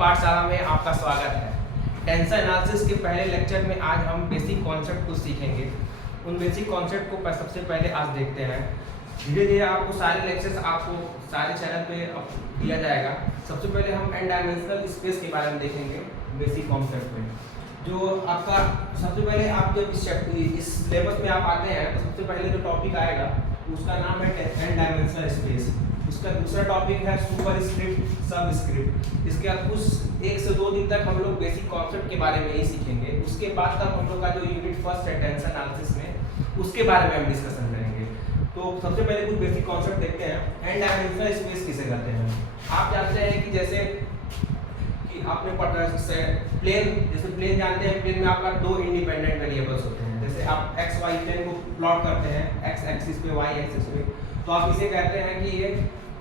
पाठशाला में आपका स्वागत है। टेंसर एनालिसिस के पहले लेक्चर में आज हम बेसिक कॉन्सेप्ट को सीखेंगे। उन बेसिक कॉन्सेप्ट को सबसे पहले आज देखते हैं। धीरे धीरे आपको सारे लेक्चर्स आपको सारे चैनल पे दिया जाएगा। सबसे पहले हम एन डायमेंशनल स्पेस के बारे में देखेंगे बेसिक कॉन्सेप्ट में। जो आपका सबसे पहले आप जब इस सिलेबस में आप आते हैं तो सबसे पहले जो टॉपिक आएगा उसका नाम है एन डायमेंशनल स्पेस। उसका दूसरा टॉपिक है सुपरस्क्रिप्ट सबस्क्रिप्ट। इसके बाद कुछ 1 से 2 दिन तक हम लोग बेसिक कॉन्सेप्ट के बारे में ही सीखेंगे। उसके बाद तक हम लोग का जो यूनिट फर्स्ट है टेंसर एनालिसिस में उसके बारे में हम डिस्कशन करेंगे। तो सबसे पहले कुछ बेसिक कॉन्सेप्ट देखते हैं। एन डायमेंशनल स्पेस किसे कहते हैं? आप जानते हैं कि जैसे कि आपने प्लेन जानते हैं। प्लेन में आपका 2 इंडिपेंडेंट वेरिएबल्स होते हैं। जैसे आप एक्स वाई प्लेन को प्लॉट करते हैं एक्स एक्सिस पे वाई एक्सिस पे, तो आप इसे कहते हैं कि ये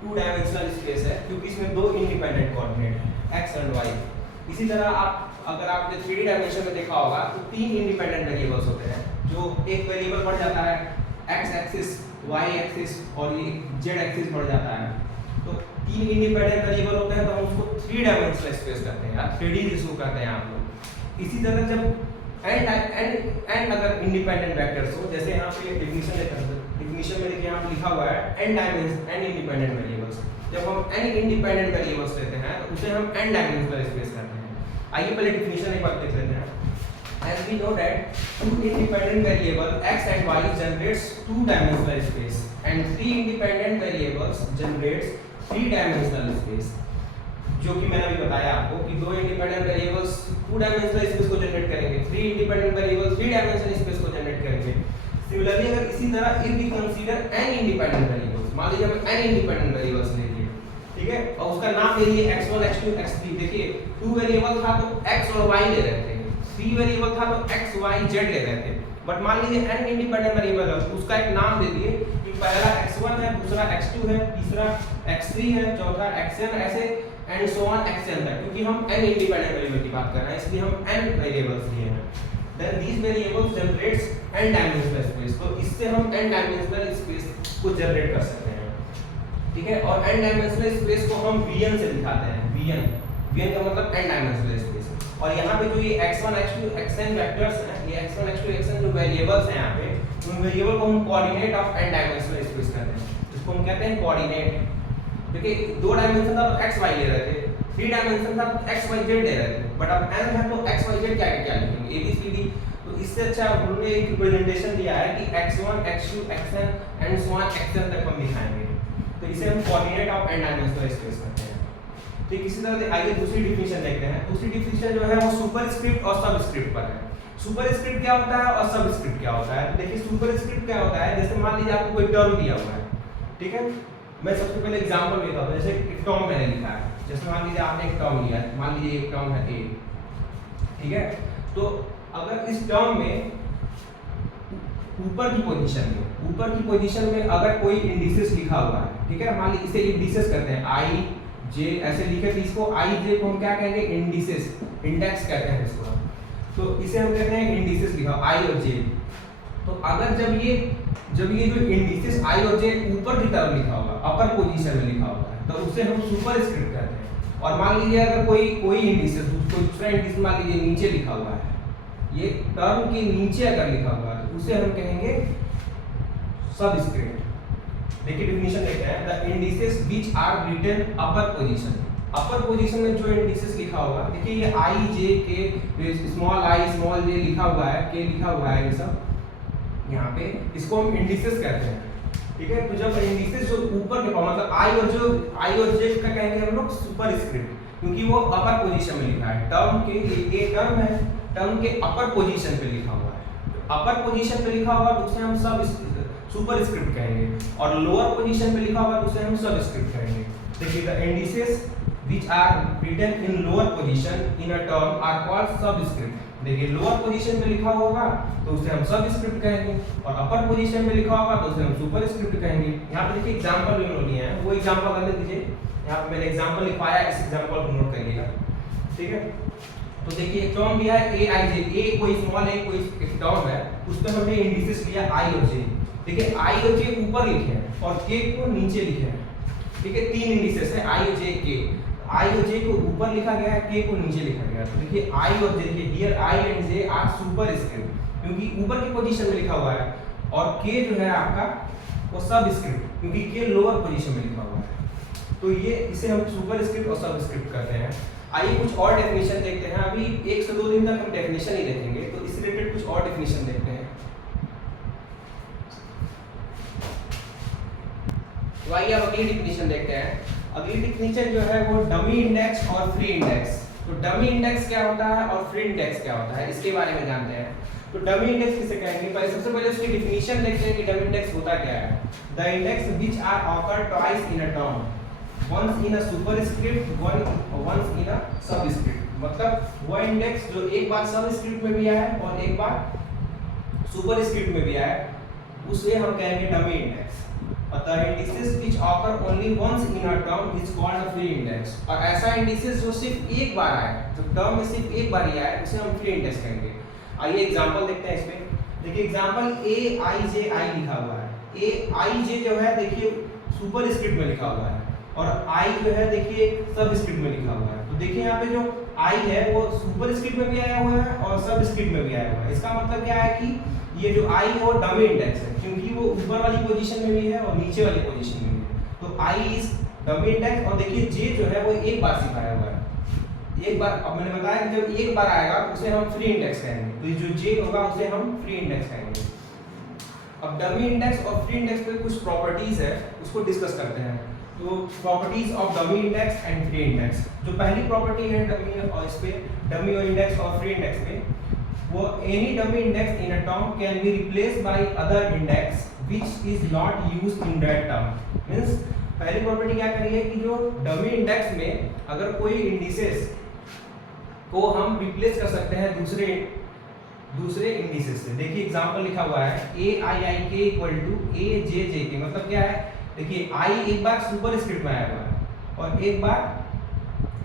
2 डायमेंशनल स्पेस है क्योंकि इसमें 2 इंडिपेंडेंट कोऑर्डिनेट हैं एक्स एंड वाई। इसी तरह आप अगर आपने 3D डायमेंशन में देखा होगा तो 3 इंडिपेंडेंट वेरिएबल्स होते हैं। जो एक वेरिएबल बढ़ जाता है एक्स एक्सिस वाई एक्सिस और ये जेड एक्सिस बढ़ जाता है। तो 3 इंडिपेंडेंट वेरिएबल होते हैं तो हम उसको 3 डायमेंशनल स्पेस कहते हैं या 3D जिसको कहते हैं आप लोग। इसी तरह जब एन अगर इंडिपेंडेंट वेक्टर्स हो, जैसे यहाँ पे डिफिनीशन में देखिए यहाँ पे लिखा हुआ है एन इंडिपेंडेंट वेरिएबल्स। जब हम एन इंडिपेंडेंट वेरिएबल्स लेते हैं तो उसे हम एन डायमेंशनल स्पेस कहते हैं। आइए पहले डिफिनीशन एक बार देख लेते हैं। As we know that 2 independent variable x and y generates 2 dimensional space and 3 independent variables generates 3 dimensional space। जो कि मैंने अभी बताया आपको कि 2 इंडिपेंडेंट वेरिएबल्स 2 डायमेंशनल स्पेस को जनरेट करेंगे, 3 इंडिपेंडेंट वेरिएबल्स 3 डायमेंशनल स्पेस को जनरेट करेंगे। सिमिलरली अगर इसी तरह if we consider n independent variables, मान लीजिए हम n इंडिपेंडेंट वेरिएबल्स ले लिए, ठीक है, और उसका नाम ले लिए x1 x2 x3। देखिए 2 वेरिएबल था तो x और y ले रहे थे, 3 वेरिएबल था तो x y z ले रहे थे। बट मान लीजिए n इंडिपेंडेंट वेरिएबल है, उसका एक नाम दे दिए कि पहला x1 है, दूसरा x2 है, तीसरा x3 है, चौथा xn, ऐसे एंड सो ऑन xn तक। क्योंकि हम n इंडिपेंडेंट वेरिएबल की बात कर रहे हैं इसलिए हम n वेरिएबल्स लिए हैं। Then these variables generates n dimensional space. तो इससे हम n डायमेंशनल स्पेस को जनरेट कर सकते हैं, ठीक है। और n डायमेंशनल स्पेस को हम vn से दिखाते हैं। vn का मतलब n डायमेंशनल स्पेस। और यहाँ पे जो ये x1 x2 xn वेक्टर्स हैं, ये x1 x2 xn जो वेरिएबल्स हैं यहाँ पे, उन वेरिएबल को हम coordinate of n dimensional space कहते हैं। इसको हम कहते हैं कोऑर्डिनेट। देखिए 2 डायमेंशन था तो x y ले रहे थे, 3 डायमेंशन था तो x y z ले रहे थे, बट अब n है तो x y z क्या लिखेंगे ABCD। तो इससे अच्छा उन्होंने एक रिप्रेजेंटेशन दिया है कि x1 x2 xn and so on xn तक हम दिखाएंगे। तो इसे हम coordinate of n dimensional space कहते हैं। तो किसी तरह आइए दूसरी डिफिनीशन देखते हैं। दूसरी डिफिनीशन जो है वो सुपरस्क्रिप्ट और सबस्क्रिप्ट पर है। सुपरस्क्रिप्ट क्या होता है और सबस्क्रिप्ट क्या होता है? तो देखिए सुपरस्क्रिप्ट क्या होता है, जैसे मान लीजिए आपको कोई टर्म दिया हुआ है, ठीक है। मैं सबसे पहले एग्जांपल लेता हूं। जैसे एक टर्म मैंने लिखा है, जैसे मान लीजिए आपने एक टर्म लिया है, मान लीजिए एक टर्म है a, ठीक है। तो अगर इस टर्म में ऊपर की पोजीशन में अगर कोई इंडिसेस लिखा हुआ है, ठीक है, मान लीजिए इसे इंडिसेस करते हैं i j ऐसे लिखे, तो इसको i j को हम क्या कहेंगे? इंडिसेस, इंडेक्स कहते हैं इसको। तो इसे हम कहते हैं इंडिसेस लिखा i और j। तो अगर जब ये जो इंडिसेस i और j ऊपर की तरफ लिखा होगा, अपर पोजीशन में लिखा होगा, तो उसे हम सुपरस्क्रिप्ट कहते हैं। और मान लीजिए अगर कोई इंडिसेस कोई दूसरा इंडिसेस मान लीजिए नीचे लिखा हुआ है, ये टर्म के नीचे अगर लिखा हुआ है तो उसे हम कहेंगे सबस्क्रिप्ट। देखिए डिफिनीशन देखते हैं। The indices which are written upper position में जो इंडिसेस लिखा होगा, देखिए ये i j के स्मॉल i स्मॉल j लिखा हुआ है, k लिखा हुआ है, ये सब यहाँ पे, इसको हम इंडिसेस कहते हैं, ठीक है। तो जब इंडिसेस जो ऊपर के मतलब i और j का कहेंगे हम लोग सुपरस्क्रिप्ट, क्योंकि वो अपर पोजीशन में लिखा है। टर्म के ये टर्म है, टर्म के अपर पोजीशन पे लिखा हुआ है। अपर पोजीशन पे लिखा होगा तो उसे हम सब सुपरस्क्रिप्ट कहेंगे, और लोअर पोजीशन पे लिखा होगा तो उसे हम सबस्क्रिप्ट कहेंगे। देखिए the indices which are written in lower position in a term are called subscript. देखिए लोअर पोजीशन में लिखा होगा तो उसे हम सबस्क्रिप्ट कहेंगे, और अपर पोजीशन में लिखा होगा तो उसे हम सुपरस्क्रिप्ट कहेंगे। यहाँ पे देखिए एग्जांपल उन्होंने दिए हैं, वो एग्जांपल कर लीजिए। यहाँ पे मैंने एग्जांपल लिखवाया, इस एग्जांपल को नोट करिएगा, ठीक है। तो देखिए एक टर्म दिया है a i j, a कोई स्मॉल a कोई एक टर्म है, उसमें हमने इंडिसेस लिया i और j। देखिए i और j ऊपर लिखे हैं और k को नीचे लिखे हैं, ठीक है। 3 इंडिसेस है i j k। आई और जे को ऊपर लिखा गया है, के को नीचे लिखा गया है। तो देखिए आई और जे, देखिए here I and J are super script, क्योंकि ऊपर की पोजीशन में लिखा हुआ है, और के जो है आपका वो सब स्क्रिप्ट, क्योंकि के लोअर पोजीशन में लिखा हुआ है। तो ये इसे हम सुपर स्क्रिप्ट और सब स्क्रिप्ट कहते हैं। आइए कुछ और डेफिनेशन देखते हैं। अभी 1 से 2 दिन तक हम डेफिनेशन ही देखेंगे, तो इस रिलेटेड कुछ और डेफिनेशन देखते हैं। तो आइए अब अगली डेफिनेशन देखते हैं। अगली डेफिनेशन जो है वो डमी इंडेक्स और फ्री इंडेक्स। तो डमी इंडेक्स क्या होता है और फ्री इंडेक्स क्या होता है, इसके बारे में जानते हैं। तो डमी इंडेक्स किसे कहेंगे, पहले सबसे पहले उसकी डेफिनेशन देखते हैं कि डमी इंडेक्स होता क्या है। The index which are occur twice in a term, once in a superscript, once in a subscript. मतलब वो इंडेक्स जो एक बार सबस्क्रिप्ट में भी आया है और एक बार सुपरस्क्रिप्ट में भी आया है, उसे हम कहेंगे डमी इंडेक्स। और the indices which occur only once in a term is called a free index. और ऐसा इंडिसेस जो सिर्फ एक बार आया है, जो टर्म में सिर्फ एक बार ही आया है, उसे हम फ्री इंडेक्स कहेंगे। आइए एग्जांपल देखते हैं इसमें। देखिए एग्जांपल ए आई जे आई लिखा हुआ है। ए आई जे जो है देखिए सुपर स्क्रिप्ट में लिखा हुआ है, और आई जो है देखिए सब स्क्रिप्ट में लिखा हुआ है। तो देखिए यहाँ पे जो आई है वो सुपर स्क्रिप्ट में भी आया हुआ है और सब स्क्रिप्ट में भी आया हुआ है। इसका मतलब क्या है कि ये जो आई है वो डमी इंडेक्स है, क्योंकि वो ऊपर वाली पोजीशन में भी है और नीचे वाली पोजीशन में भी है। तो आई इज डमी इंडेक्स। और देखिए जे जो है वो एक बार सिर्फ आया हुआ है, एक बार। अब मैंने बताया कि जब एक बार आएगा उसे हम फ्री इंडेक्स कहेंगे, तो ये जो जे होगा उसे हम फ्री इंडेक्स कहेंगे। अब डमी इंडेक्स और फ्री इंडेक्स पे कुछ प्रॉपर्टीज है, उसको डिस्कस करते हैं। तो properties of dummy index and free index. जो पहली प्रॉपर्टी है डमी और इस पे डमी और इंडेक्स और फ्री इंडेक्स में, वो any dummy index in a term can be replaced by other index which is not used in that term. Means पहली प्रॉपर्टी क्या कह रही है कि जो डमी इंडेक्स में अगर कोई इंडिसेस को हम रिप्लेस कर सकते हैं दूसरे इंडिसेस से। देखिए एग्जांपल लिखा हुआ है ए आई आई के इक्वल टू ए जे जे के। मतलब क्या है, देखिए आई एक बार सुपर स्क्रिप्ट में आया हुआ है और एक बार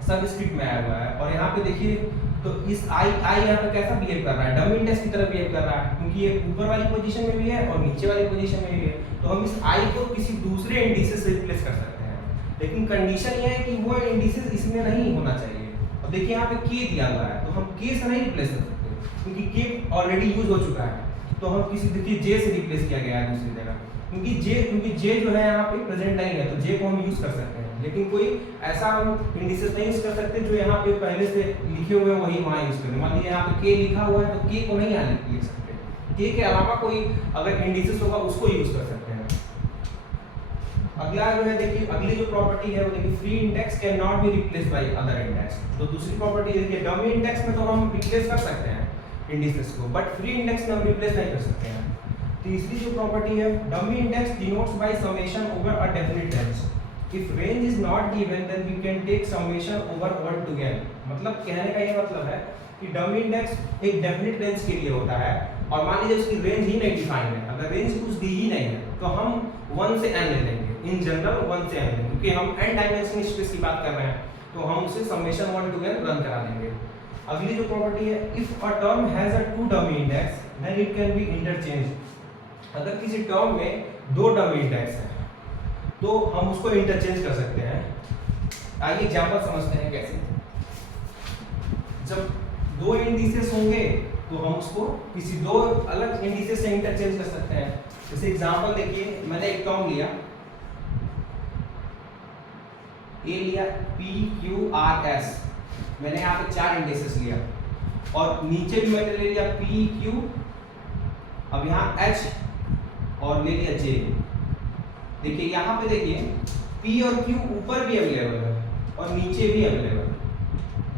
सब स्क्रिप्ट में आया हुआ है। और यहाँ पे देखिए तो इस आई यहाँ पे कैसा बिहेव कर रहा है, डमी इंडेक्स की तरह बिहेव कर रहा है, क्योंकि ये ऊपर वाली पोजीशन में भी है और नीचे वाली पोजीशन में भी है। तो हम इस आई को किसी दूसरे इंडिसेस से रिप्लेस कर सकते हैं, लेकिन कंडीशन ये है कि वो इंडिसेस इसमें नहीं होना चाहिए। अब देखिए यहाँ पे के दिया हुआ है, तो हम के से नहीं रिप्लेस कर सकते, क्योंकि के ऑलरेडी यूज हो चुका है। तो हम किसी, देखिए जे से रिप्लेस किया गया है दूसरी जगह, क्योंकि जे जो है यहाँ पे प्रेजेंट नहीं है, तो जे को हम यूज कर सकते हैं। लेकिन कोई ऐसा हम इंडिसेस नहीं यूज कर सकते जो यहाँ पे पहले से लिखे हुए हैं वही वहाँ यूज करें। मान लीजिए यहाँ पे के लिखा हुआ है, तो के को नहीं यहाँ लिख सकते, के के अलावा कोई अगर इंडिसेस होगा उसको यूज कर सकते हैं। अगला जो है देखिए, अगली जो प्रॉपर्टी है वो देखिए free index can not be replaced by other index. तो दूसरी प्रॉपर्टी देखिए डमी इंडेक्स में तो हम रिप्लेस कर सकते हैं इंडिसेस को, बट फ्री इंडेक्स में हम रिप्लेस नहीं कर सकते हैं। तीसरी जो प्रॉपर्टी है, dummy index denotes by summation over a definite range. If range is not given then we can take summation over one to gain. मतलब कहने का ये मतलब है कि डमी इंडेक्स एक डेफिनिट रेंज के लिए होता है, और मान लीजिए उसकी रेंज ही नहीं डिफाइन है, अगर रेंज कुछ दी ही नहीं है तो हम 1 से n ले लेंगे। इन जनरल 1 से n लेंगे, क्योंकि हम n डायमेंशनल स्पेस की बात कर रहे हैं, तो हम उसे समेशन 1 टू n रन करा देंगे। अगली जो प्रॉपर्टी है, if a term has a 2 dummy index then it can be interchange. अगर किसी टर्म में 2 डमी इंडेक्स है तो हम उसको इंटरचेंज कर सकते हैं। आइए एग्जांपल समझते हैं कैसे। जब 2 इंडिसेस होंगे तो हम उसको किसी 2 अलग इंडिसेस से इंटरचेंज कर सकते हैं। जैसे एग्जांपल देखिए, मैंने एक टर्म लिया, ए लिया पी क्यू आर एस, मैंने यहाँ पे 4 इंडिसेस लिया, और नीचे भी मैंने ले लिया पी क्यू, अब यहाँ एच और ले लिया जे। देखिए यहाँ पे देखिए P और Q ऊपर भी अवेलेबल है और नीचे भी अवेलेबल है,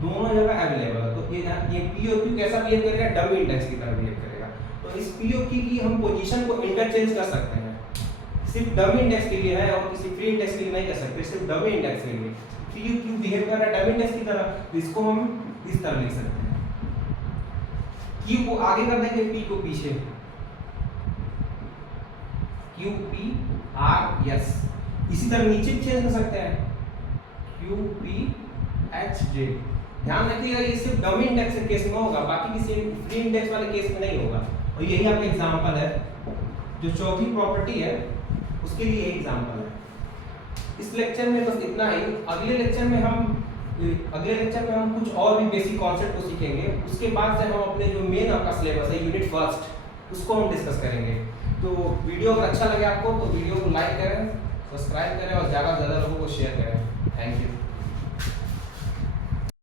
दोनों जगह अवेलेबल है। तो ये P और Q कैसा बिहेव करेगा, डमी इंडेक्स की तरह बिहेव करेगा। तो इस P और Q की हम पोजीशन को इंटरचेंज कर सकते हैं, सिर्फ डमी इंडेक्स के लिए है और किसी फ्री इंडेक्स के लिए नहीं कर सकते, सिर्फ डमी इंडेक्स के लिए। P और Q बिहेव कर रहा है डमी इंडेक्स की तरह, तो इसको हम इस तरह लिख सकते हैं, Q को आगे कर देंगे, P को पीछे, Q P R S। इसी तरह नीचे भी चेंज कर सकते हैं, Q P H J। ध्यान रखिएगा ये सिर्फ डमी इंडेक्स के केस में होगा, बाकी किसी फ्री इंडेक्स वाले केस में नहीं होगा। और यही आपका एग्जांपल है, जो चौथी प्रॉपर्टी है उसके लिए एग्जांपल है। इस लेक्चर में बस इतना ही। अगले लेक्चर में हम अगले लेक्चर में हम कुछ और भी बेसिक कॉन्सेप्ट को सीखेंगे। उसके बाद से हम अपने जो मेन आपका सिलेबस है यूनिट फर्स्ट उसको हम डिस्कस करेंगे। तो वीडियो अगर अच्छा लगे आपको तो वीडियो को लाइक करें, सब्सक्राइब करें और ज़्यादा से ज़्यादा लोगों को शेयर करें। Thank you.